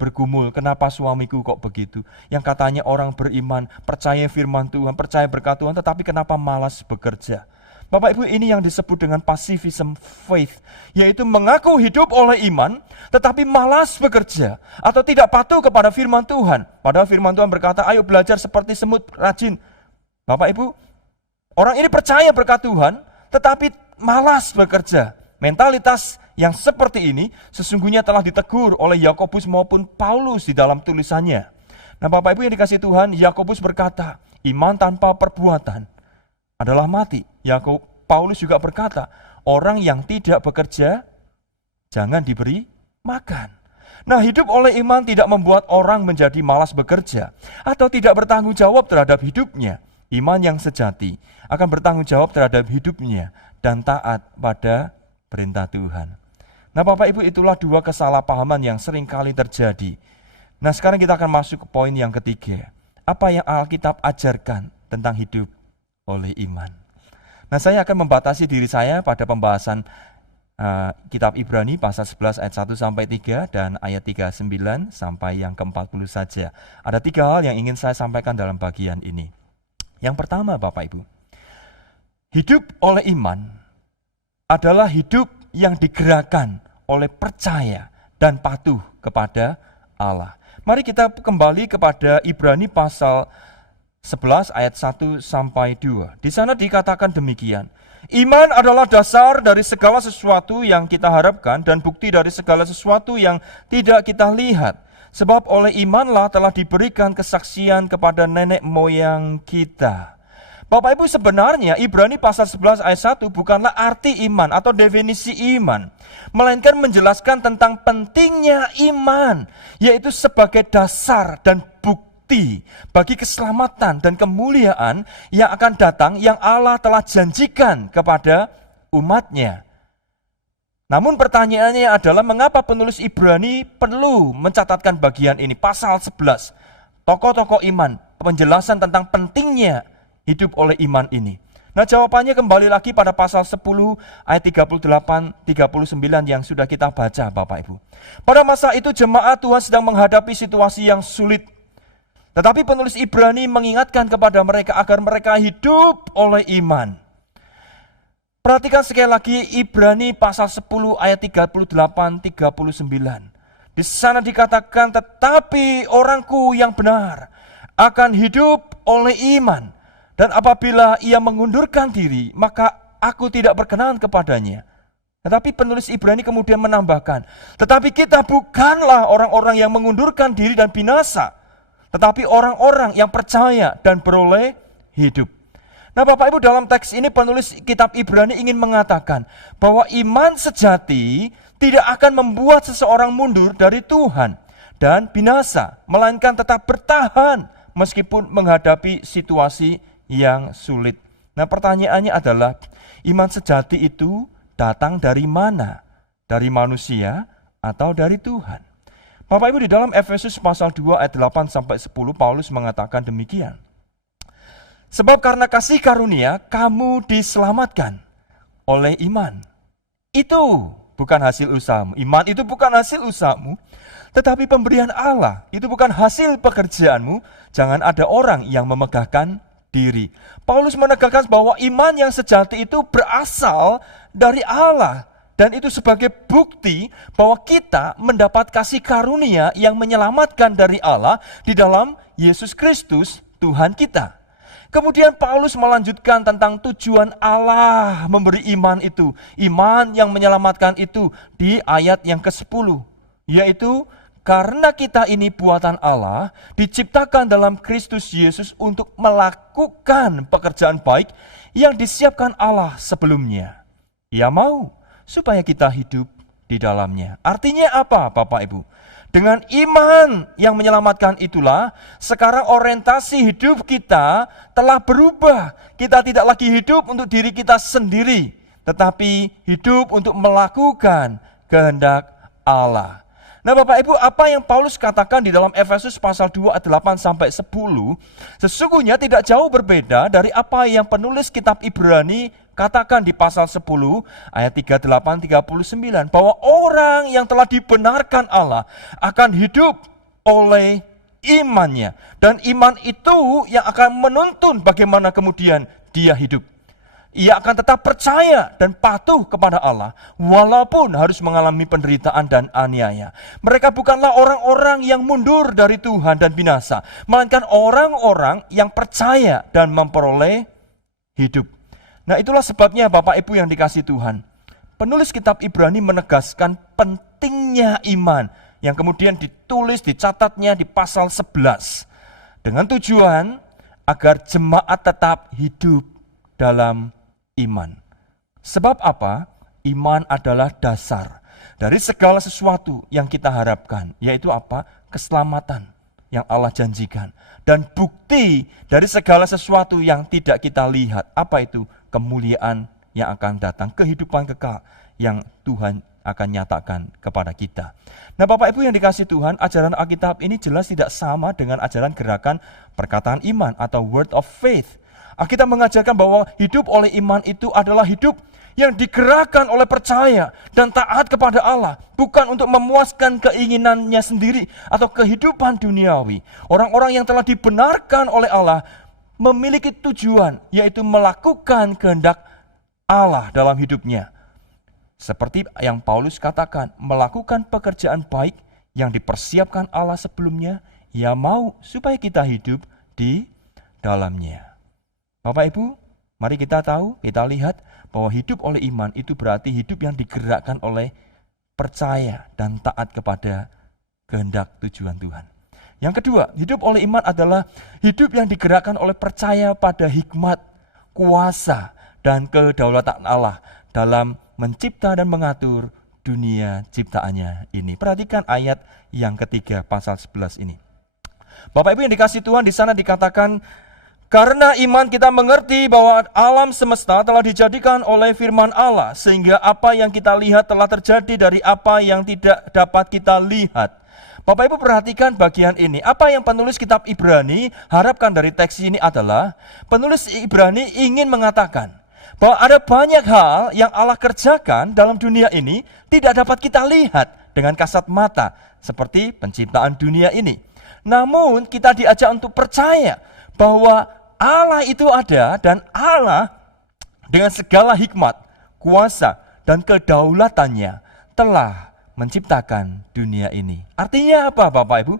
Bergumul, kenapa suamiku kok begitu? Yang katanya orang beriman, percaya firman Tuhan, percaya berkat Tuhan, tetapi kenapa malas bekerja? Bapak Ibu, ini yang disebut dengan pacifism faith, yaitu mengaku hidup oleh iman, tetapi malas bekerja, atau tidak patuh kepada firman Tuhan. Padahal firman Tuhan berkata, ayo belajar seperti semut rajin. Bapak Ibu, orang ini percaya berkat Tuhan, tetapi malas bekerja. Mentalitas yang seperti ini sesungguhnya telah ditegur oleh Yakobus maupun Paulus di dalam tulisannya. Nah Bapak Ibu yang dikasihi Tuhan, Yakobus berkata, iman tanpa perbuatan adalah mati. Paulus juga berkata, orang yang tidak bekerja jangan diberi makan. Nah, hidup oleh iman tidak membuat orang menjadi malas bekerja atau tidak bertanggung jawab terhadap hidupnya. Iman yang sejati akan bertanggung jawab terhadap hidupnya dan taat pada perintah Tuhan. Nah, Bapak Ibu, itulah dua kesalahpahaman yang sering kali terjadi. Nah, sekarang kita akan masuk ke poin yang ketiga. Apa yang Alkitab ajarkan tentang hidup oleh iman? Nah, saya akan membatasi diri saya pada pembahasan kitab Ibrani pasal 11 ayat 1 sampai 3 dan ayat 39 sampai yang ke-40 saja. Ada 3 hal yang ingin saya sampaikan dalam bagian ini. Yang pertama, Bapak Ibu, hidup oleh iman adalah hidup yang digerakkan oleh percaya dan patuh kepada Allah. Mari kita kembali kepada Ibrani pasal 11 ayat 1 sampai 2. Di sana dikatakan demikian. Iman adalah dasar dari segala sesuatu yang kita harapkan dan bukti dari segala sesuatu yang tidak kita lihat. Sebab oleh imanlah telah diberikan kesaksian kepada nenek moyang kita. Bapak Ibu, sebenarnya Ibrani pasal 11 ayat 1 bukanlah arti iman atau definisi iman, melainkan menjelaskan tentang pentingnya iman, yaitu sebagai dasar dan bukti bagi keselamatan dan kemuliaan yang akan datang yang Allah telah janjikan kepada umatnya. Namun pertanyaannya adalah mengapa penulis Ibrani perlu mencatatkan bagian ini, pasal 11, tokoh-tokoh iman, penjelasan tentang pentingnya hidup oleh iman ini. Nah, jawabannya kembali lagi pada pasal 10 ayat 38-39 yang sudah kita baca, Bapak Ibu. Pada masa itu jemaat Tuhan sedang menghadapi situasi yang sulit. Tetapi penulis Ibrani mengingatkan kepada mereka agar mereka hidup oleh iman. Perhatikan sekali lagi Ibrani pasal 10 ayat 38-39. Di sana dikatakan, tetapi orangku yang benar akan hidup oleh iman. Dan apabila ia mengundurkan diri, maka aku tidak berkenan kepadanya. Tetapi penulis Ibrani kemudian menambahkan, tetapi kita bukanlah orang-orang yang mengundurkan diri dan binasa, tetapi orang-orang yang percaya dan beroleh hidup. Nah Bapak Ibu, dalam teks ini penulis kitab Ibrani ingin mengatakan bahwa iman sejati tidak akan membuat seseorang mundur dari Tuhan dan binasa, melainkan tetap bertahan meskipun menghadapi situasi yang sulit. Nah pertanyaannya adalah, iman sejati itu datang dari mana? Dari manusia atau dari Tuhan? Bapak Ibu, di dalam Efesus pasal 2 ayat 8-10 Paulus mengatakan demikian. Sebab karena kasih karunia kamu diselamatkan oleh iman. Itu bukan hasil usahamu. Iman itu bukan hasil usahamu, tetapi pemberian Allah. Itu bukan hasil pekerjaanmu. Jangan ada orang yang memegahkan diri. Paulus menegaskan bahwa iman yang sejati itu berasal dari Allah. Dan itu sebagai bukti bahwa kita mendapat kasih karunia yang menyelamatkan dari Allah di dalam Yesus Kristus Tuhan kita. Kemudian Paulus melanjutkan tentang tujuan Allah memberi iman itu. Iman yang menyelamatkan itu di ayat yang ke-10. yaitu karena kita ini buatan Allah, diciptakan dalam Kristus Yesus untuk melakukan pekerjaan baik yang disiapkan Allah sebelumnya. Ia mau supaya kita hidup di dalamnya. Artinya apa, Bapak Ibu? Dengan iman yang menyelamatkan itulah, sekarang orientasi hidup kita telah berubah. Kita tidak lagi hidup untuk diri kita sendiri, tetapi hidup untuk melakukan kehendak Allah. Nah Bapak Ibu, apa yang Paulus katakan di dalam Efesus pasal 2 ayat 8-10, sesungguhnya tidak jauh berbeda dari apa yang penulis kitab Ibrani katakan di pasal 10 ayat 38-39, bahwa orang yang telah dibenarkan Allah akan hidup oleh imannya. Dan iman itu yang akan menuntun bagaimana kemudian dia hidup. Ia akan tetap percaya dan patuh kepada Allah walaupun harus mengalami penderitaan dan aniaya. Mereka bukanlah orang-orang yang mundur dari Tuhan dan binasa, melainkan orang-orang yang percaya dan memperoleh hidup. Nah itulah sebabnya Bapak Ibu yang dikasihi Tuhan, penulis kitab Ibrani menegaskan pentingnya iman yang kemudian ditulis, dicatatnya di pasal 11 dengan tujuan agar jemaat tetap hidup dalam iman. Sebab apa? Iman adalah dasar dari segala sesuatu yang kita harapkan, yaitu apa? Keselamatan yang Allah janjikan. Dan bukti dari segala sesuatu yang tidak kita lihat, apa itu? Kemuliaan yang akan datang, kehidupan kekal yang Tuhan akan nyatakan kepada kita. Nah Bapak Ibu yang dikasihi Tuhan, ajaran Alkitab ini jelas tidak sama dengan ajaran gerakan perkataan iman atau word of faith. Alkitab mengajarkan bahwa hidup oleh iman itu adalah hidup yang digerakkan oleh percaya dan taat kepada Allah, bukan untuk memuaskan keinginannya sendiri atau kehidupan duniawi. Orang-orang yang telah dibenarkan oleh Allah memiliki tujuan, yaitu melakukan kehendak Allah dalam hidupnya. Seperti yang Paulus katakan, melakukan pekerjaan baik yang dipersiapkan Allah sebelumnya, Ia mau supaya kita hidup di dalamnya. Bapak Ibu, mari kita tahu, kita lihat bahwa hidup oleh iman itu berarti hidup yang digerakkan oleh percaya dan taat kepada kehendak tujuan Tuhan. Yang kedua, hidup oleh iman adalah hidup yang digerakkan oleh percaya pada hikmat, kuasa, dan kedaulatan Allah dalam mencipta dan mengatur dunia ciptaannya ini. Perhatikan ayat yang ketiga pasal 11 ini. Bapak Ibu yang dikasihi Tuhan, di sana dikatakan, karena iman kita mengerti bahwa alam semesta telah dijadikan oleh firman Allah, sehingga apa yang kita lihat telah terjadi dari apa yang tidak dapat kita lihat. Bapak Ibu perhatikan bagian ini. Apa yang penulis kitab Ibrani harapkan dari teks ini adalah, penulis Ibrani ingin mengatakan bahwa ada banyak hal yang Allah kerjakan dalam dunia ini tidak dapat kita lihat dengan kasat mata, seperti penciptaan dunia ini. Namun kita diajak untuk percaya bahwa Allah itu ada, dan Allah dengan segala hikmat, kuasa, dan kedaulatannya telah menciptakan dunia ini. Artinya apa Bapak Ibu?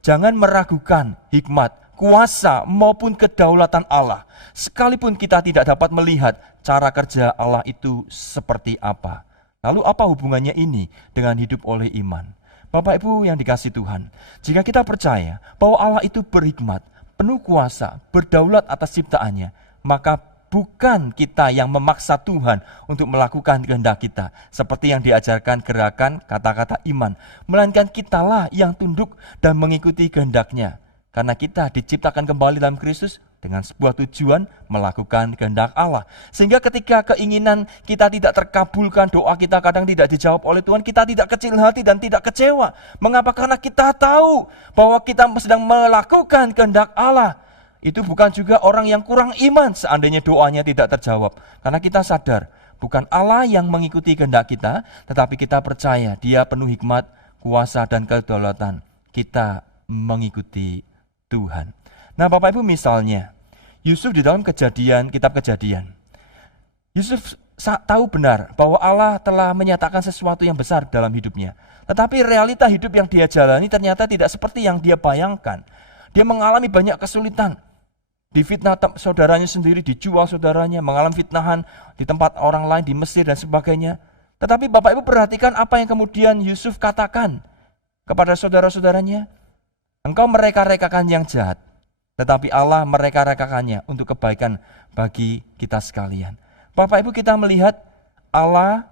Jangan meragukan hikmat, kuasa, maupun kedaulatan Allah. Sekalipun kita tidak dapat melihat cara kerja Allah itu seperti apa. Lalu apa hubungannya ini dengan hidup oleh iman? Bapak Ibu yang dikasihi Tuhan, jika kita percaya bahwa Allah itu berhikmat, penuh kuasa, berdaulat atas ciptaannya, maka bukan kita yang memaksa Tuhan untuk melakukan kehendak kita, seperti yang diajarkan gerakan kata-kata iman, melainkan kitalah yang tunduk dan mengikuti kehendaknya. Karena kita diciptakan kembali dalam Kristus dengan sebuah tujuan melakukan kehendak Allah. Sehingga ketika keinginan kita tidak terkabulkan, doa kita kadang tidak dijawab oleh Tuhan, kita tidak kecil hati dan tidak kecewa. Mengapa? Karena kita tahu bahwa kita sedang melakukan kehendak Allah. Itu bukan juga orang yang kurang iman seandainya doanya tidak terjawab. Karena kita sadar, bukan Allah yang mengikuti kehendak kita, tetapi kita percaya Dia penuh hikmat, kuasa, dan kedaulatan. Kita mengikuti Tuhan. Nah Bapak Ibu, misalnya Yusuf di dalam kitab Kejadian, Yusuf tahu benar bahwa Allah telah menyatakan sesuatu yang besar dalam hidupnya. Tetapi realita hidup yang dia jalani ternyata tidak seperti yang dia bayangkan. Dia mengalami banyak kesulitan, difitnah saudaranya sendiri, dijual saudaranya, mengalami fitnahan di tempat orang lain di Mesir dan sebagainya. Tetapi Bapak Ibu perhatikan apa yang kemudian Yusuf katakan kepada saudara-saudaranya, engkau mereka-rekakan yang jahat, tetapi Allah mereka-rekakannya untuk kebaikan bagi kita sekalian. Bapak Ibu, kita melihat Allah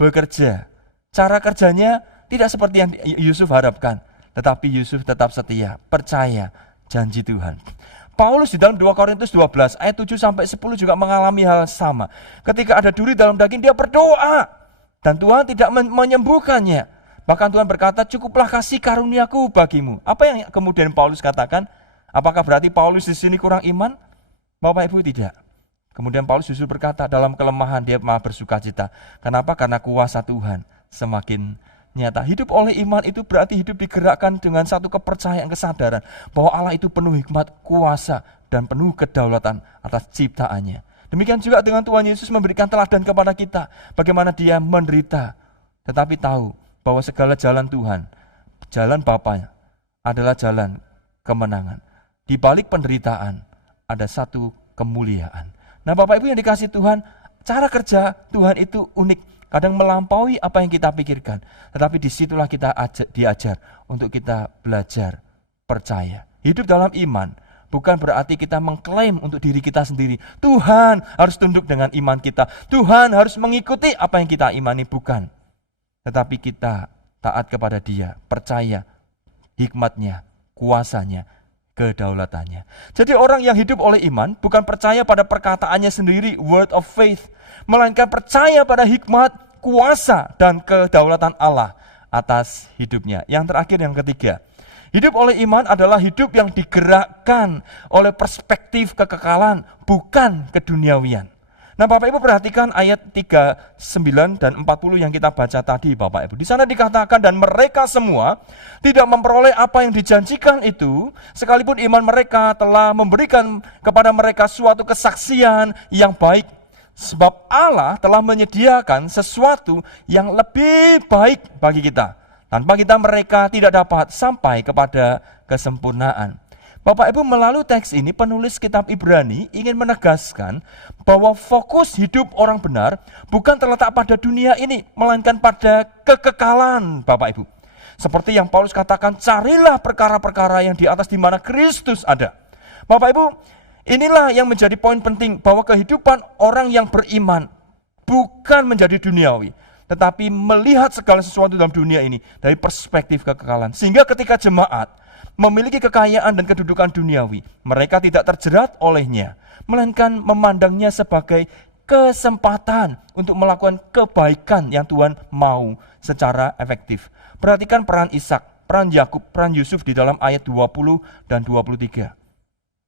bekerja. Cara kerjanya tidak seperti yang Yusuf harapkan, tetapi Yusuf tetap setia, percaya janji Tuhan. Paulus di dalam 2 Korintus 12 ayat 7 sampai 10 juga mengalami hal sama. Ketika ada duri dalam daging, dia berdoa dan Tuhan tidak menyembuhkannya. Bahkan Tuhan berkata, cukuplah kasih karuniaku bagimu. Apa yang kemudian Paulus katakan? Apakah berarti Paulus di sini kurang iman? Bapak Ibu, tidak. Kemudian Paulus justru berkata, dalam kelemahan dia malah bersukacita. Kenapa? Karena kuasa Tuhan semakin nyata. Hidup oleh iman itu berarti hidup digerakkan dengan satu kepercayaan, kesadaran bahwa Allah itu penuh hikmat, kuasa, dan penuh kedaulatan atas ciptaannya. Demikian juga dengan Tuhan Yesus memberikan teladan kepada kita, bagaimana dia menderita, tetapi tahu bahwa segala jalan Tuhan, jalan Bapa adalah jalan kemenangan. Di balik penderitaan ada satu kemuliaan. Nah, Bapak Ibu yang dikasihi Tuhan, cara kerja Tuhan itu unik. Kadang melampaui apa yang kita pikirkan. Tetapi disitulah kita diajar untuk kita belajar percaya. Hidup dalam iman bukan berarti kita mengklaim untuk diri kita sendiri. Tuhan harus tunduk dengan iman kita. Tuhan harus mengikuti apa yang kita imani, bukan. Tetapi kita taat kepada Dia, percaya hikmatnya, kuasanya, kedaulatannya. Jadi orang yang hidup oleh iman bukan percaya pada perkataannya sendiri, word of faith, melainkan percaya pada hikmat, kuasa, dan kedaulatan Allah atas hidupnya. Yang terakhir, yang ketiga, hidup oleh iman adalah hidup yang digerakkan oleh perspektif kekekalan, bukan keduniawian. Nah, Bapak Ibu perhatikan ayat 39 dan 40 yang kita baca tadi, Bapak Ibu. Di sana dikatakan, dan mereka semua tidak memperoleh apa yang dijanjikan itu, sekalipun iman mereka telah memberikan kepada mereka suatu kesaksian yang baik. Sebab Allah telah menyediakan sesuatu yang lebih baik bagi kita. Tanpa kita mereka tidak dapat sampai kepada kesempurnaan. Bapak Ibu, melalui teks ini penulis kitab Ibrani ingin menegaskan bahwa fokus hidup orang benar bukan terletak pada dunia ini, melainkan pada kekekalan, Bapak Ibu. Seperti yang Paulus katakan, carilah perkara-perkara yang di atas di mana Kristus ada. Bapak Ibu, inilah yang menjadi poin penting, bahwa kehidupan orang yang beriman bukan menjadi duniawi, tetapi melihat segala sesuatu dalam dunia ini dari perspektif kekekalan. Sehingga ketika jemaat memiliki kekayaan dan kedudukan duniawi, mereka tidak terjerat olehnya, melainkan memandangnya sebagai kesempatan untuk melakukan kebaikan yang Tuhan mau secara efektif. Perhatikan peran Ishak, peran Yakub, peran Yusuf di dalam ayat 20 dan 23.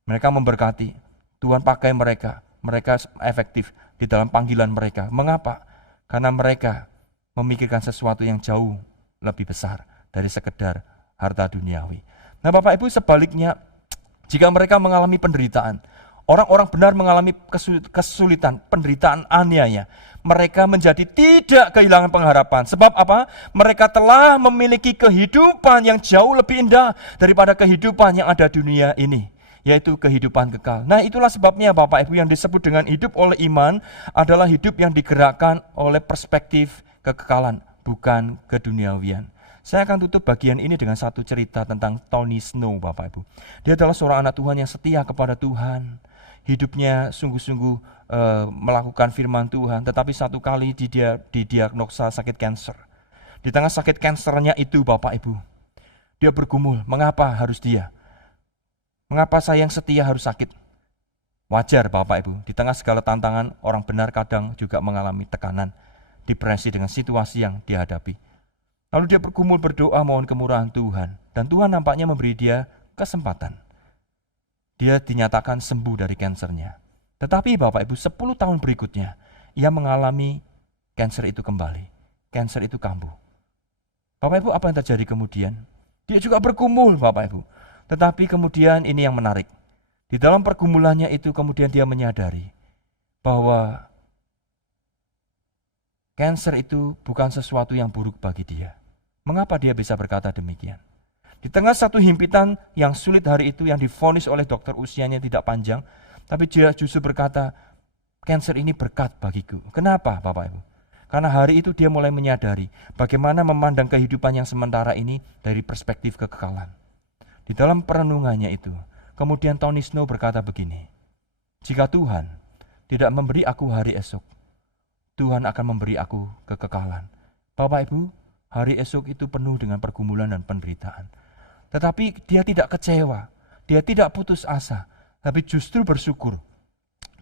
Mereka memberkati, Tuhan pakai mereka efektif di dalam panggilan mereka. Mengapa? Karena mereka memikirkan sesuatu yang jauh lebih besar dari sekedar harta duniawi. Nah, Bapak Ibu, sebaliknya, jika mereka mengalami penderitaan, orang-orang benar mengalami kesulitan, penderitaan, aniaya, mereka menjadi tidak kehilangan pengharapan. Sebab apa? Mereka telah memiliki kehidupan yang jauh lebih indah daripada kehidupan yang ada di dunia ini, yaitu kehidupan kekal. Nah, itulah sebabnya Bapak Ibu, yang disebut dengan hidup oleh iman adalah hidup yang digerakkan oleh perspektif kekekalan, bukan keduniawian. Saya akan tutup bagian ini dengan satu cerita tentang Tony Snow, Bapak Ibu. Dia adalah seorang anak Tuhan yang setia kepada Tuhan. Hidupnya sungguh-sungguh melakukan firman Tuhan, tetapi satu kali dia didiagnosa sakit kanker. Di tengah sakit kankernya itu, Bapak Ibu, dia bergumul, mengapa harus dia? Mengapa saya yang setia harus sakit? Wajar, Bapak Ibu, di tengah segala tantangan, orang benar kadang juga mengalami tekanan, depresi dengan situasi yang dihadapi. Lalu dia bergumul, berdoa, mohon kemurahan Tuhan. Dan Tuhan nampaknya memberi dia kesempatan. Dia dinyatakan sembuh dari kansernya. Tetapi Bapak Ibu, 10 tahun berikutnya, ia mengalami kanser itu kembali. Kanser itu kambuh. Bapak Ibu, apa yang terjadi kemudian? Dia juga bergumul, Bapak Ibu. Tetapi kemudian ini yang menarik. Di dalam pergumulannya itu kemudian dia menyadari bahwa kanser itu bukan sesuatu yang buruk bagi dia. Mengapa dia bisa berkata demikian? Di tengah satu himpitan yang sulit hari itu, yang divonis oleh dokter usianya tidak panjang, tapi dia justru berkata, kanser ini berkat bagiku. Kenapa, Bapak Ibu? Karena hari itu dia mulai menyadari bagaimana memandang kehidupan yang sementara ini dari perspektif kekekalan. Di dalam perenungannya itu, kemudian Tony Snow berkata begini, jika Tuhan tidak memberi aku hari esok, Tuhan akan memberi aku kekekalan. Bapak Ibu, hari esok itu penuh dengan pergumulan dan penderitaan. Tetapi dia tidak kecewa, dia tidak putus asa, tapi justru bersyukur.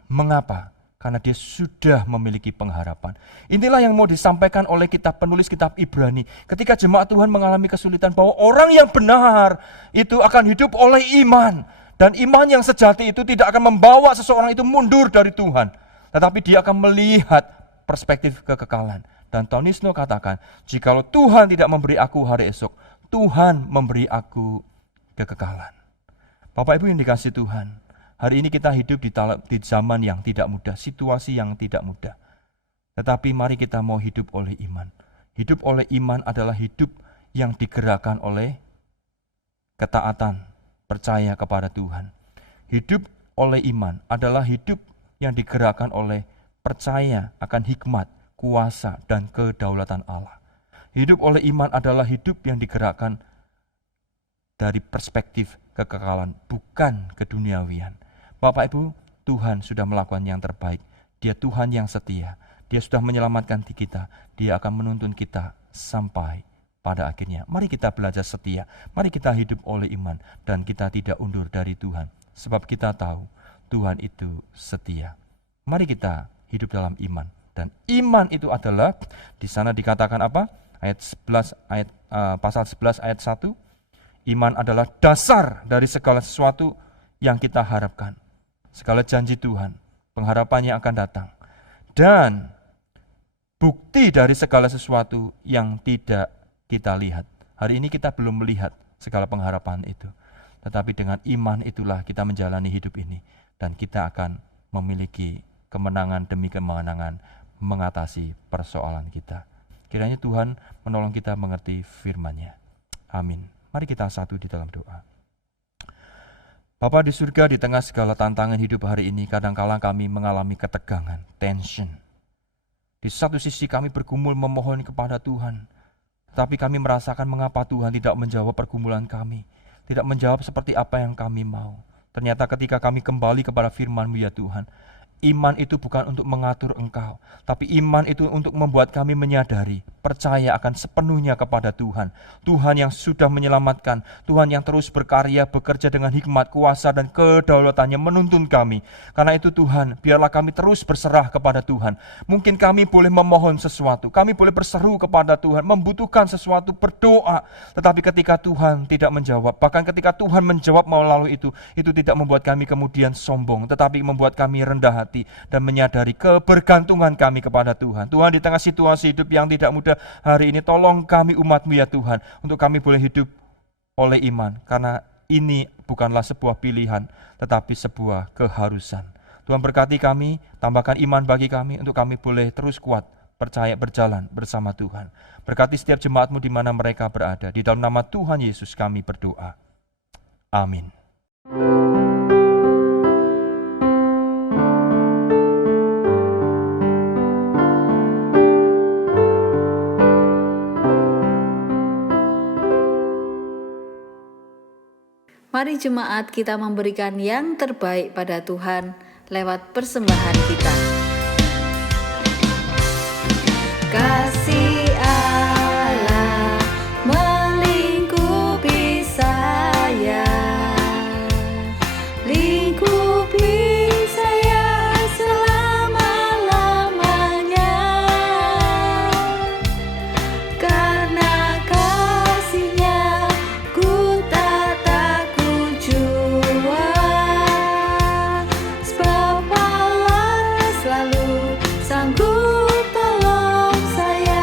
Mengapa? Karena dia sudah memiliki pengharapan. Inilah yang mau disampaikan oleh penulis kitab Ibrani. Ketika jemaat Tuhan mengalami kesulitan, bahwa orang yang benar itu akan hidup oleh iman. Dan iman yang sejati itu tidak akan membawa seseorang itu mundur dari Tuhan. Tetapi dia akan melihat perspektif kekekalan. Dan Tony Snow katakan, jikalau Tuhan tidak memberi aku hari esok, Tuhan memberi aku kekekalan. Bapak Ibu yang dikasihi Tuhan, hari ini kita hidup di zaman yang tidak mudah, situasi yang tidak mudah. Tetapi mari kita mau hidup oleh iman. Hidup oleh iman adalah hidup yang digerakkan oleh ketaatan, percaya kepada Tuhan. Hidup oleh iman adalah hidup yang digerakkan oleh percaya akan hikmat, kuasa, dan kedaulatan Allah. Hidup oleh iman adalah hidup yang digerakkan dari perspektif kekekalan, bukan keduniawian. Bapak Ibu, Tuhan sudah melakukan yang terbaik. Dia Tuhan yang setia. Dia sudah menyelamatkan kita. Dia akan menuntun kita sampai pada akhirnya. Mari kita belajar setia. Mari kita hidup oleh iman. Dan kita tidak undur dari Tuhan. Sebab kita tahu Tuhan itu setia. Mari kita hidup dalam iman. Dan iman itu adalah, di sana dikatakan apa? Pasal 11 ayat 1. Iman adalah dasar dari segala sesuatu yang kita harapkan. Segala janji Tuhan, pengharapannya akan datang. Dan bukti dari segala sesuatu yang tidak kita lihat. Hari ini kita belum melihat segala pengharapan itu. Tetapi dengan iman itulah kita menjalani hidup ini. Dan kita akan memiliki kemenangan demi kemenangan mengatasi persoalan kita. Kiranya Tuhan menolong kita mengerti firman-Nya. Amin. Mari kita satu di dalam doa. Bapa di surga, di tengah segala tantangan hidup hari ini, kadangkala kami mengalami ketegangan, tension. Di satu sisi kami bergumul memohon kepada Tuhan, tetapi kami merasakan mengapa Tuhan tidak menjawab pergumulan kami, tidak menjawab seperti apa yang kami mau. Ternyata ketika kami kembali kepada firman-Mu ya Tuhan, iman itu bukan untuk mengatur Engkau, tapi iman itu untuk membuat kami menyadari, percaya akan sepenuhnya kepada Tuhan. Tuhan yang sudah menyelamatkan, Tuhan yang terus berkarya, bekerja dengan hikmat, kuasa, dan kedaulatannya menuntun kami. Karena itu Tuhan, biarlah kami terus berserah kepada Tuhan. Mungkin kami boleh memohon sesuatu, kami boleh berseru kepada Tuhan, membutuhkan sesuatu, berdoa. Tetapi ketika Tuhan tidak menjawab, bahkan ketika Tuhan menjawab melalui itu tidak membuat kami kemudian sombong, tetapi membuat kami rendah hati dan menyadari kebergantungan kami kepada Tuhan. Tuhan, di tengah situasi hidup yang tidak mudah hari ini, tolong kami umat-Mu ya Tuhan, untuk kami boleh hidup oleh iman, karena ini bukanlah sebuah pilihan, tetapi sebuah keharusan. Tuhan berkati kami, tambahkan iman bagi kami, untuk kami boleh terus kuat, percaya berjalan bersama Tuhan. Berkati setiap jemaat-Mu di mana mereka berada. Di dalam nama Tuhan Yesus kami berdoa. Amin. Mari jemaat kita memberikan yang terbaik pada Tuhan lewat persembahan kita. Kasih Allah melingkupi saya, lingkupi saya selama-lamanya. Karena kasih-Nya ku tak takut jua, sebab Allah selalu sanggup tolong saya.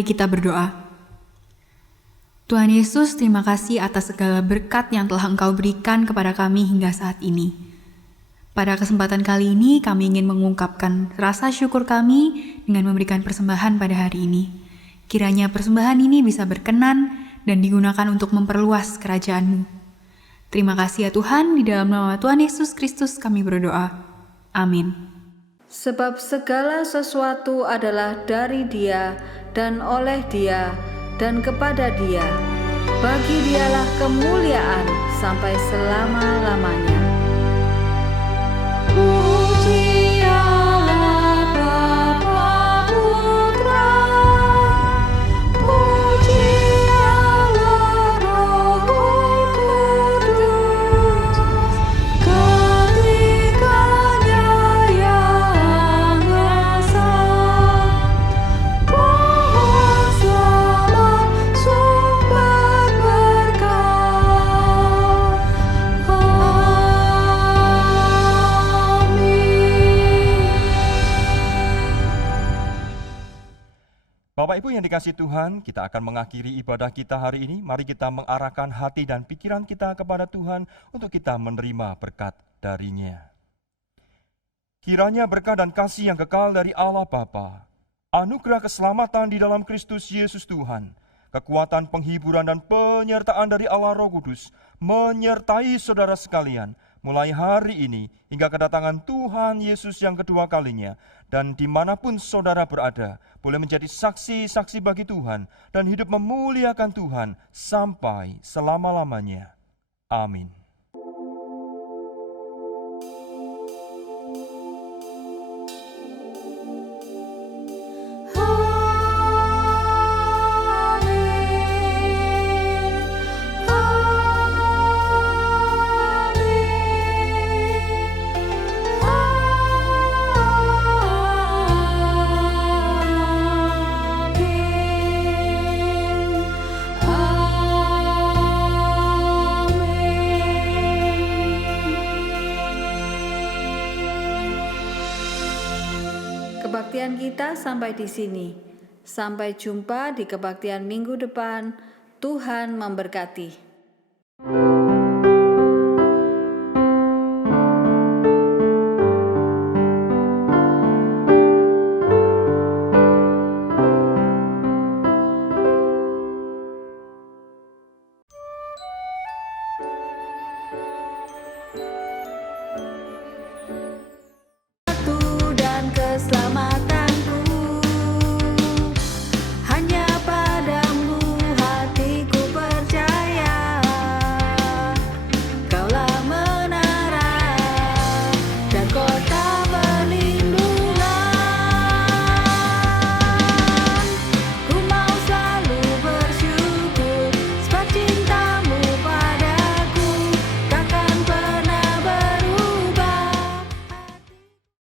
Mari kita berdoa. Tuhan Yesus, terima kasih atas segala berkat yang telah Engkau berikan kepada kami hingga saat ini. Pada kesempatan kali ini, kami ingin mengungkapkan rasa syukur kami dengan memberikan persembahan pada hari ini. Kiranya persembahan ini bisa berkenan dan digunakan untuk memperluas kerajaan-Mu. Terima kasih ya Tuhan, di dalam nama Tuhan Yesus Kristus kami berdoa. Amin. Sebab segala sesuatu adalah dari Dia dan oleh Dia dan kepada Dia. Bagi Dialah kemuliaan sampai selama-lamanya. Bapak Ibu yang dikasihi Tuhan, kita akan mengakhiri ibadah kita hari ini. Mari kita mengarahkan hati dan pikiran kita kepada Tuhan untuk kita menerima berkat darinya. Kiranya berkat dan kasih yang kekal dari Allah Bapa, anugerah keselamatan di dalam Kristus Yesus Tuhan, kekuatan penghiburan dan penyertaan dari Allah Roh Kudus, menyertai saudara sekalian, mulai hari ini hingga kedatangan Tuhan Yesus yang kedua kalinya, dan dimanapun saudara berada, boleh menjadi saksi-saksi bagi Tuhan, dan hidup memuliakan Tuhan sampai selama-lamanya. Amin. Kebaktian kita sampai di sini. Sampai jumpa di kebaktian minggu depan. Tuhan memberkati.